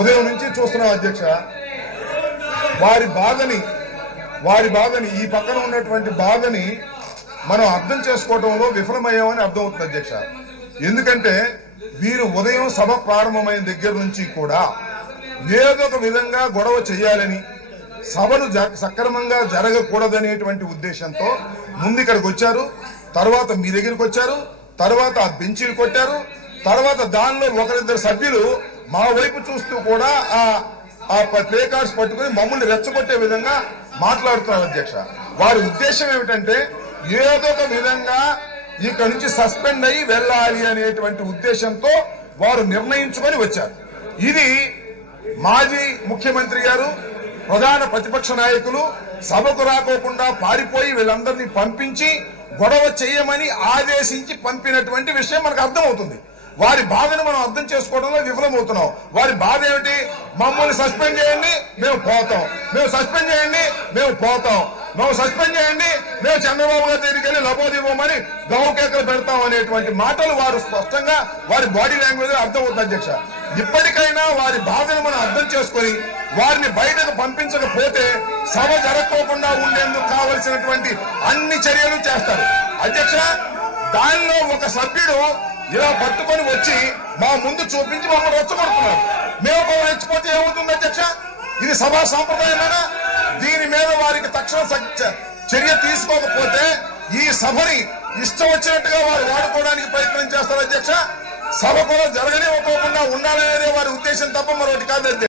ఉదయం నుంచి చూస్తున్నాం అధ్యక్ష. వారి బాధని ఈ పక్కన ఉన్నటువంటి బాధని మనం అర్థం చేసుకోవడంలో విఫలమయ్యామని అర్థమవుతుంది అధ్యక్ష. ఎందుకంటే వీరు ఉదయం సభ ప్రారంభమైన దగ్గర నుంచి కూడా ఏదో ఒక విధంగా గొడవ చేయాలని, సభను సక్రమంగా జరగకూడదనేటువంటి ఉద్దేశంతో ముందు ఇక్కడికి వచ్చారు, తర్వాత మీ దగ్గరికి వచ్చారు, తర్వాత ఆ బెంచీలు కొట్టారు, తర్వాత దానిలో ఒకరిద్దరు సభ్యులు మా వైపు చూస్తూ కూడా ఆ ప్లే కార్డ్స్ పట్టుకుని మమ్మల్ని రెచ్చగొట్టే విధంగా మాట్లాడుతున్నారు అధ్యక్ష. వారి ఉద్దేశం ఏమిటంటే ఏదో ఒక విధంగా ఇక్కడ నుంచి సస్పెండ్ అయ్యి వెళ్ళాలి అనేటువంటి ఉద్దేశంతో వారు నిర్ణయించుకొని వచ్చారు. ఇది మాజీ ముఖ్యమంత్రి గారు, ప్రధాన ప్రతిపక్ష నాయకులు సభకు రాకోకుండా పారిపోయి వీళ్ళందరినీ పంపించి గొడవ చేయమని ఆదేశించి పంపినటువంటి విషయం మనకు అర్థమవుతుంది. వారి బాధను మనం అర్థం చేసుకోవడంలో విఫలమవుతున్నాం. వారి బాధ ఏమిటి? మమ్మల్ని సస్పెండ్ చేయండి, మేము పోతాం, మేము సస్పెండ్ చేయండి, మేము పోతాం, మేము సస్పెండ్ చేయండి, మేము చంద్రబాబు గారి దగ్గరికి వెళ్ళి లబోదివ్వమని గౌకేకలు పెడతాం అనేటువంటి మాటలు వారు స్పష్టంగా వారి బాడీ లాంగ్వేజ్ అర్థమవుతుంది అధ్యక్ష. ఇప్పటికైనా వారి బాధను మనం అర్థం చేసుకొని వారిని బయటకు పంపించకపోతే సభ జరగకోకుండా ఉండేందుకు కావలసినటువంటి అన్ని చర్యలు చేస్తారు అధ్యక్ష. దానిలో ఒక సభ్యుడు ఇలా పట్టుకొని వచ్చి మా ముందు చూపించి మమ్మల్ని రెచ్చగొడుతున్నారు. మేము రెచ్చిపోతే ఏమవుతుంది అధ్యక్ష? ఇది సభా సాంప్రదాయమేనా? దీని మీద వారికి తక్షణ చర్య తీసుకోకపోతే ఈ సభని ఇష్టం వచ్చినట్టుగా వారు వాడుకోవడానికి ప్రయత్నం చేస్తారు అధ్యక్ష. సభ కూడా జరగనివ్వకోకుండా ఉండాలనేదే వారి ఉద్దేశం తప్ప మరొకటి కాదు అధ్యక్ష.